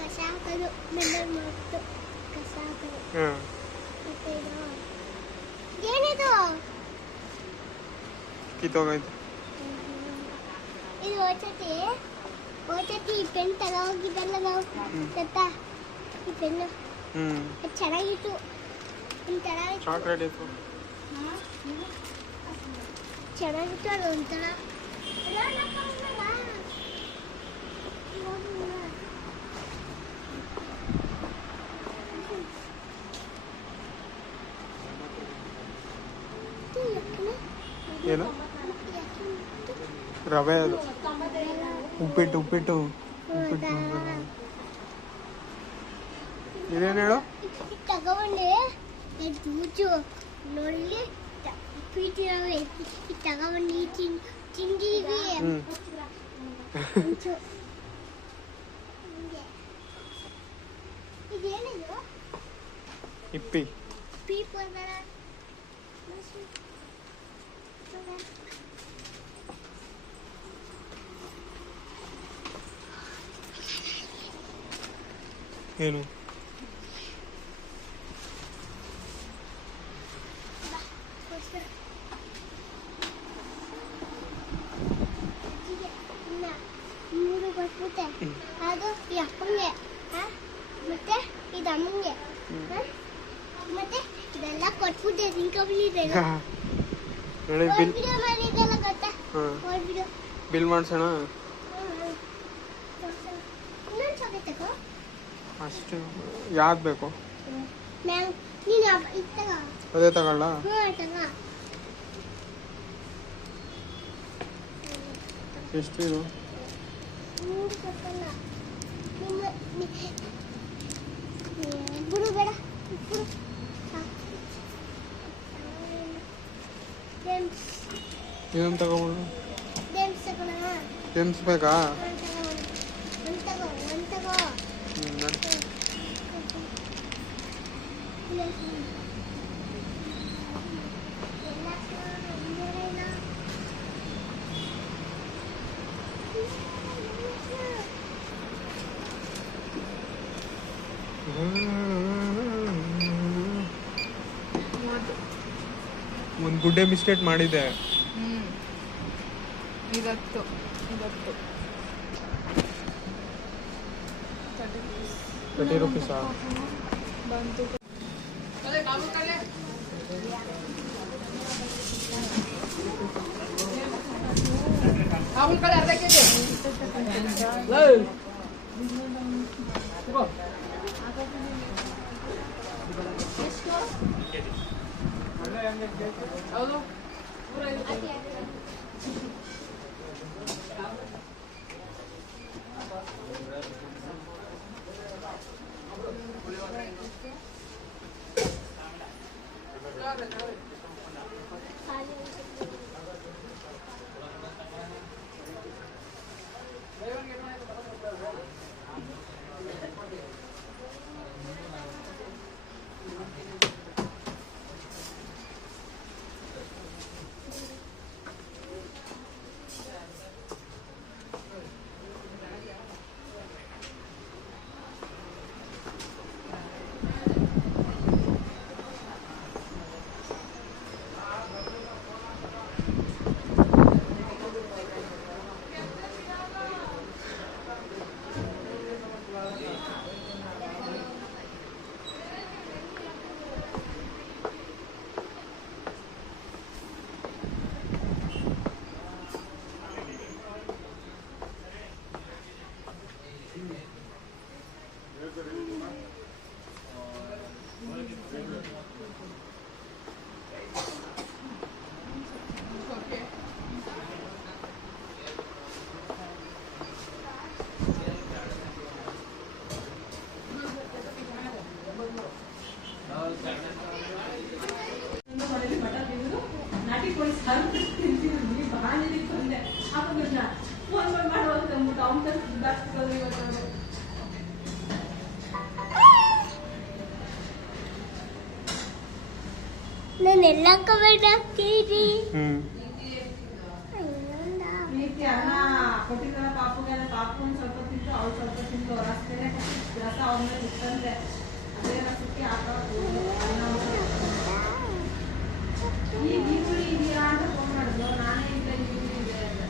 ಕಸ ಹಾಕೋದು ಮೆಂಬರ್ ಮತ್ತು ಕಸ ಹಾಕೋದು. ಮತ್ತೆ ಏನಿದು ಕಿತ್ತೋಗೈತೆ. ಇದು ಓಚತಿ ಪೆನ್ ತಗೋಗಿದ್ದಲ್ಲ ನಾವು ಗೊತ್ತಾ ಈ ಪೆನ್ನು ಚೆನ್ನಾಗಿತ್ತು. ಚಾಕ್ಲೇಟ್ ಇತ್ತು ಚೆನ್ನಾಗಿತ್ತು. ಅದು ಒಂಥರ ಏನು ರವೆ ಅದು ಉಪ್ಪಿಟ್ಟು ಇದೇನು ಹೇಳು ತಗೊಂಡೆ ಜೂಜು ನೋಡಿ ಉಪ್ಪಿಟ್ಟು ರವೆ ತಗೊಂಡು ತಿಂದಿದ್ವಿ. ಇದೇನಿದು ಇಪ್ಪಿ ಏನು ಮೂರು ಕೊಟ್ಬಿಟ್ಟೆ. ಅದು ಈ ಅಪ್ಪಂಗೆ ಮತ್ತೆ ಇದು ಅಮ್ಮಂಗೆ ಮತ್ತೆ ಇದೆಲ್ಲ ಕೊಟ್ಬಿಟ್ಟೆ. ತಿನ್ಕೊಬಿಟ್ಟಿದೆ. ಮಾಡಿದೆಲ್ಲ ಗೊತ್ತಾ ಬಿಲ್ ಮಾಡ್ಸೋಣ. ಇನ್ನೊಂದು ಚಾಕ್ಲೇಟ್ ತಗೋ. ಅಷ್ಟು ಯಾವ್ದು ಬೇಕು ನೀನು ಅದೇ ತಗೊಳ್ಳ. ಎಷ್ಟು ಇದು ಬಿಡು ಬೇಡ ಏನು ತಗೊಂಡು ಜೆಮ್ಸ್ ಬೇಕಾ? ಒಂದು ಗುಡ್ಡೆ ಬಿಸ್ಕೆಟ್ ಮಾಡಿದ್ದೆ. ಇವತ್ತು 30 ರೂಪೀಸಾ ಬಂತು. ಅರ್ಧ ಕೆಜಿ ಹೌದು. ನಾನೆಲ್ಲ ಕವರ್ ಹಾಕ್ತೀರಿ. ಕೊಟ್ಟಿದ್ದಲ್ಲ ಪಾಪುಗೆಲ್ಲ ಪಾಪು ಒಂದು ಸ್ವಲ್ಪ ತಿಂತು ಅವ್ಳು ಸ್ವಲ್ಪ ತಿಂತು ರಸಕ್ಕೆ ರಸ ಅವ್ರ ಮೇಲೆ ಇತ್ತಂದ್ರೆ ಅದೇ ರಸಕ್ಕೆ ಹಾಕೋದು ಈಗ ಈರುಳ್ಳಿ ಇದೆಯಾ ಅಂತ ಫೋನ್ ಮಾಡಿದ್ರು ನಾನೇ ಇಲ್ಲ ಈರುಳ್ಳಿ ಇದೆ ಅಂದೆ.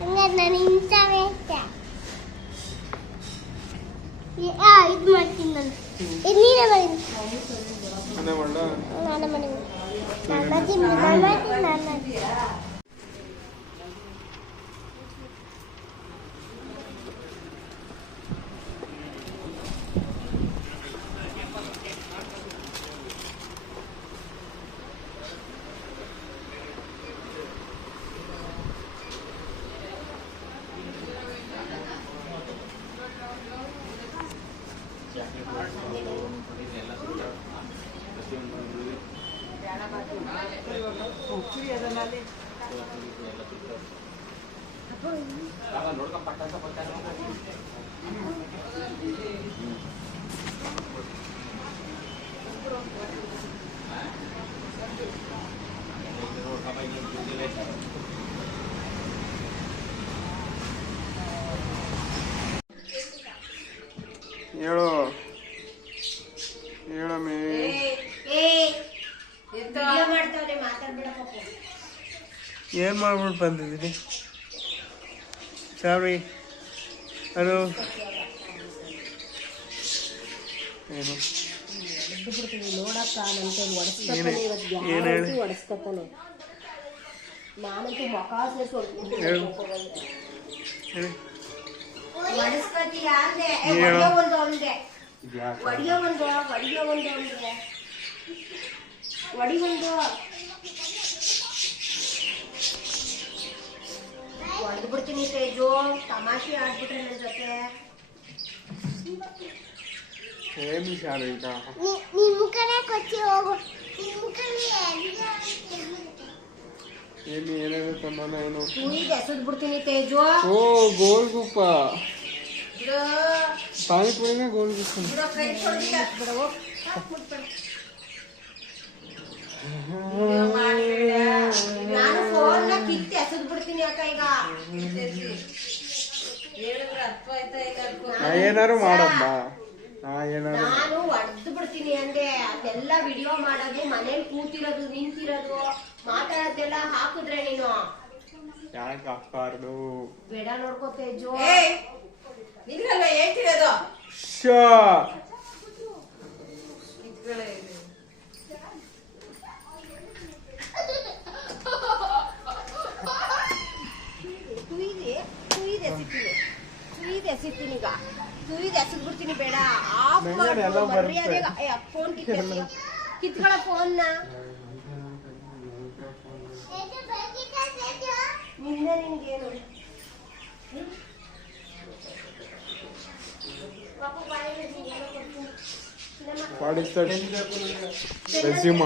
ಹಂಗಾರೆ ನಾನು ಇಂಥವೇ ಇದು ಮಾಡ್ತೀನಿ ನಾನು ಇದು ನೀನೇ ಮಾಡಿದ್ದೀನಿ ಮನೆ ಮಾಡ ನಾನೇ ಮಾಡಿದ್ದೀನಿ ನಾನು ಮಾಡ್ತೀನಿ ಹೇಳು ಹೇಳಮ್ಮೆ ಏನು ಮಾಡ್ಬಿಟ್ಟು ಬಂದಿದ್ದೀನಿ ಸಾರಿ ಅದು ಏನು ನೋಡಕ್ಕ ಏನು ಹೇಳಿ ಒಡಸ್ಕೊತಾನೆ ನಾನಂತೂ ಮುಖ ಹೇಳು ಹೇಳಿ ಒಡಸ್ಕೊತೀಯ ಅಂದೆ ಹೇಳು ಒಂದು ಒಂದೇ ಒಡಿಯೋ ಒಂದು ಅವನಿಗೆ ಒಡಿ ಒಂದು ಹೊಡೆದು ಬಿಡ್ತೀನಿ ತೇಜು ತಮಾಷೆ ಆಡ್ಬಿಟ್ರೆ ನನ್ನ ಜೊತೆ ಏನು ಶಾಲೆ ಈಗ ನಿನ್ ಮುಖನೇ ಕೊಚ್ಚಿ ಹೋಗು ನಿನ್ ಮುಖನೇ ಏನು ಏನೇನು ತಮ್ಮನ ಏನು ತುಳಿದು ಎಸೆದು ಬಿಡ್ತೀನಿ ತೇಜು ಓ ಗೋಲ್ ಗುಪ್ಪ ಬಿಡು ಪಾನಿಪುರಿನೇ ಗೋಲ್ ಗುಪ್ಪ ಬಿಡು ಕೈ ತೊಳ್ದಿಲ್ಲ ಬಿಡು ನಾನು ಫೋನ್ನ ಕಿತ್ತು ಎಸೆದು ಬಿಡ್ತೀನಿ ಅಕ್ಕ ಈಗ ಹೇಳಿದ್ರೆ ಅರ್ಥ ಆಯ್ತಾ ಇಲ್ಲ ನಾ ಏನಾರು ಮಾಡಮ್ಮ ನಾ ಏನಾರು ನಾನು ಹೊಡೆದು ಬಿಡ್ತೀನಿ ಅಂದೆ ಅದೆಲ್ಲ ವಿಡಿಯೋ ಮಾಡೋದು ಮನೇಲಿ ಕೂತಿರೋದು ನಿಂತಿರೋದು ಮಾತಾಡೋದೆಲ್ಲ ಹಾಕಿದ್ರೆ ನೀನು ಯಾಕೆ ಹಾಕ್ಬಾರ್ದು ಬೇಡ ನೋಡ್ಕೋತೇಜು ನಿಲ್ಲಲ್ಲ ಹೇಳ್ತಿರೋದು ಶಾ ತುಯ್ದು ಎಸಿತೀನಿ ಈಗ ತುಯ್ದು ಎಸದ್ ಬಿಡ್ತೀನಿ ಬೇಡ ಆಫ್ ನಂಗೆ ಎಲ್ಲ ಬರುತ್ತೆ. ಫೋನ್ ಕಿತ್ಕೊಳ್ಳ ಫೋನ್ನ ನಿನ್ನೆ ನಿನ್ಗೇನು ವಾಟ್ ಇಸ್ ದಟ್ ರೆಸ್ಯೂಮ್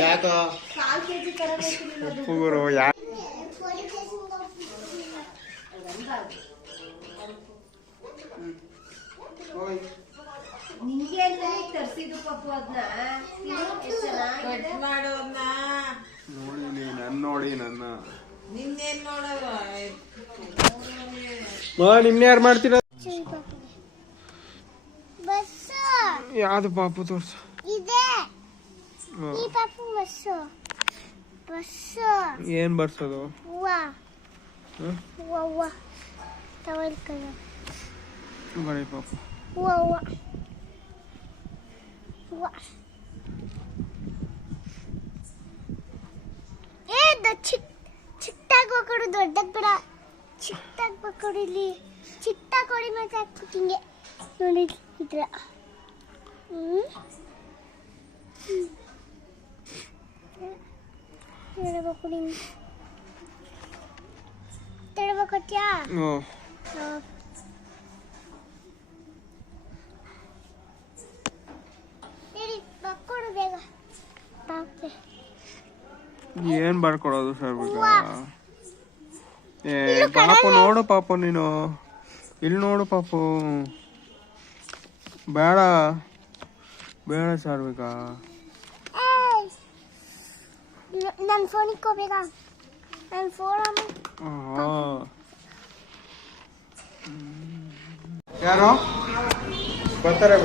ಯಾಕ ಕಾಲ್ ಕೆಜಿ ಉಪ್ಪು ಗುರು ಯಾಕೆ ನಿಂಗೆ ಅಂತ ತರ್ಸಿದ್ದು ಪಪ್ಪು ಅದನ್ನ ಚೆನ್ನಾಗಿದೆ ನೋಡಿ ನನ್ನ ನೋಡಿ ನನ್ನ ನಿನ್ನೇನ್ ನೋಡವ ನಿನ್ನೆ ಯಾರು ಮಾಡ್ತೀರ ಬಸ್ಸು ಯಾವ್ದು ಪಾಪು ತೋರ್ಸು ಇದೆ ಈ ಪಾಪು ಬಸ್ಸು ಬಸ್ಸು ಏನ್ ಬರ್ಸೋದು ಹೂವ ಹೂವ ಟವಲ್ ಕಲರ್ ಬರೀ ಪಾಪು ಹೂವ ಚಿಕ್ಕಾಗಿ ಹೋಗೋಡು ದೊಡ್ಡದ್ ಬೇಡ ಚಿಕ್ಕಾಗಿ ಹೋಗೋಡು ಇಲ್ಲಿ ಚಿಕ್ಕಾಗಿ ಹೊಡಿ ಮತ್ತೆ ಹಾಕ್ಬಿಟ್ಟಿಂಗೆ ನೋಡಿ ಇದ್ರ ಹೇಳ್ಬೇಕು ನಿಂಗೆ ತಿಳ್ಬೇಕತ್ಯಾ ಬರ್ಕೊಡು ಬೇಗ ಪಾಪೆ ಏನ್ ಬರ್ಕೊಡೋದು ಸರ್ ಏ ಪಾಪು ನೋಡು ಪಾಪು ನೀನು ಇಲ್ಲಿ ನೋಡು ಪಾಪು ಬೇಡ ಬೇಡ ಸಾರ್ವಿಕ ನನ್ನ ಫೋನಿಗೆ ಹೋಗ್ಬೇಕ ನನ್ನ ಫೋನ್ ಯಾರು ಬರ್ತಾರೆ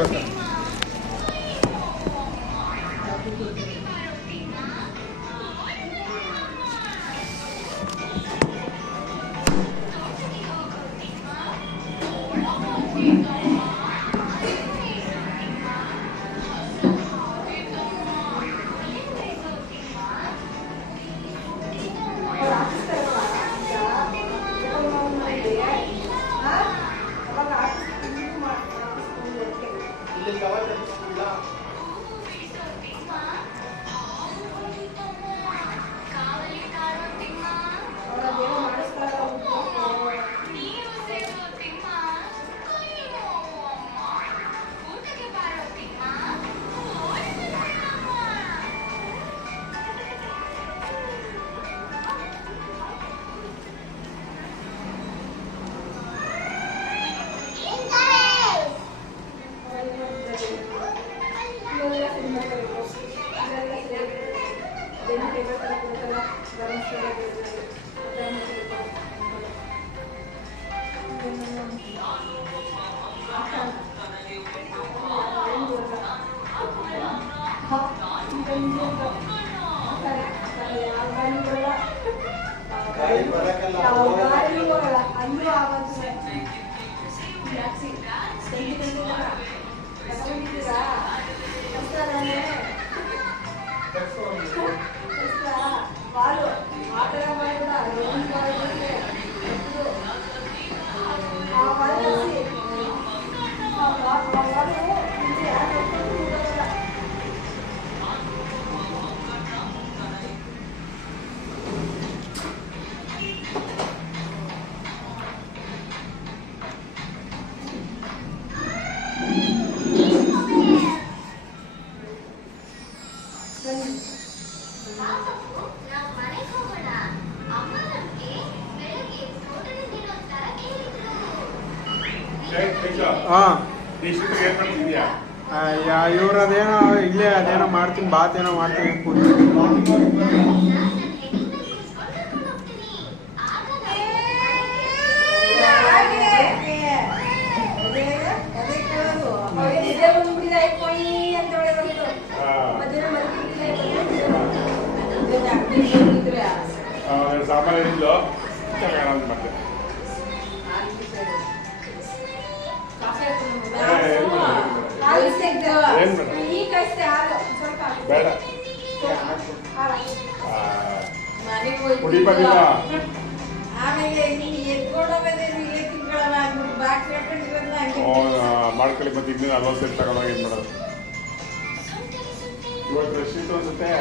ಇವ್ರು ಅದೇನೋ ಇಲ್ಲೇ ಅದೇನೋ ಮಾಡ್ತೀನಿ ಬಾತ್ ಏನೋ ಮಾಡ್ತೀನಿ ಸಾಮಾನ್ಯ ಬೇಡ ಕುಡಿಬಾರಿಲ್ಲ ಮಾಡ್ಕೊಳ್ಳಿ ಮತ್ತೆ ಇನ್ನೂ 40 ಸೆಟ್ ತಗೊಂಡೋಗಿ ಏನ್ ಮಾಡೋದು ಇವತ್ತು ರಶ್ ಇತ್ತು ಅನ್ಸುತ್ತೆ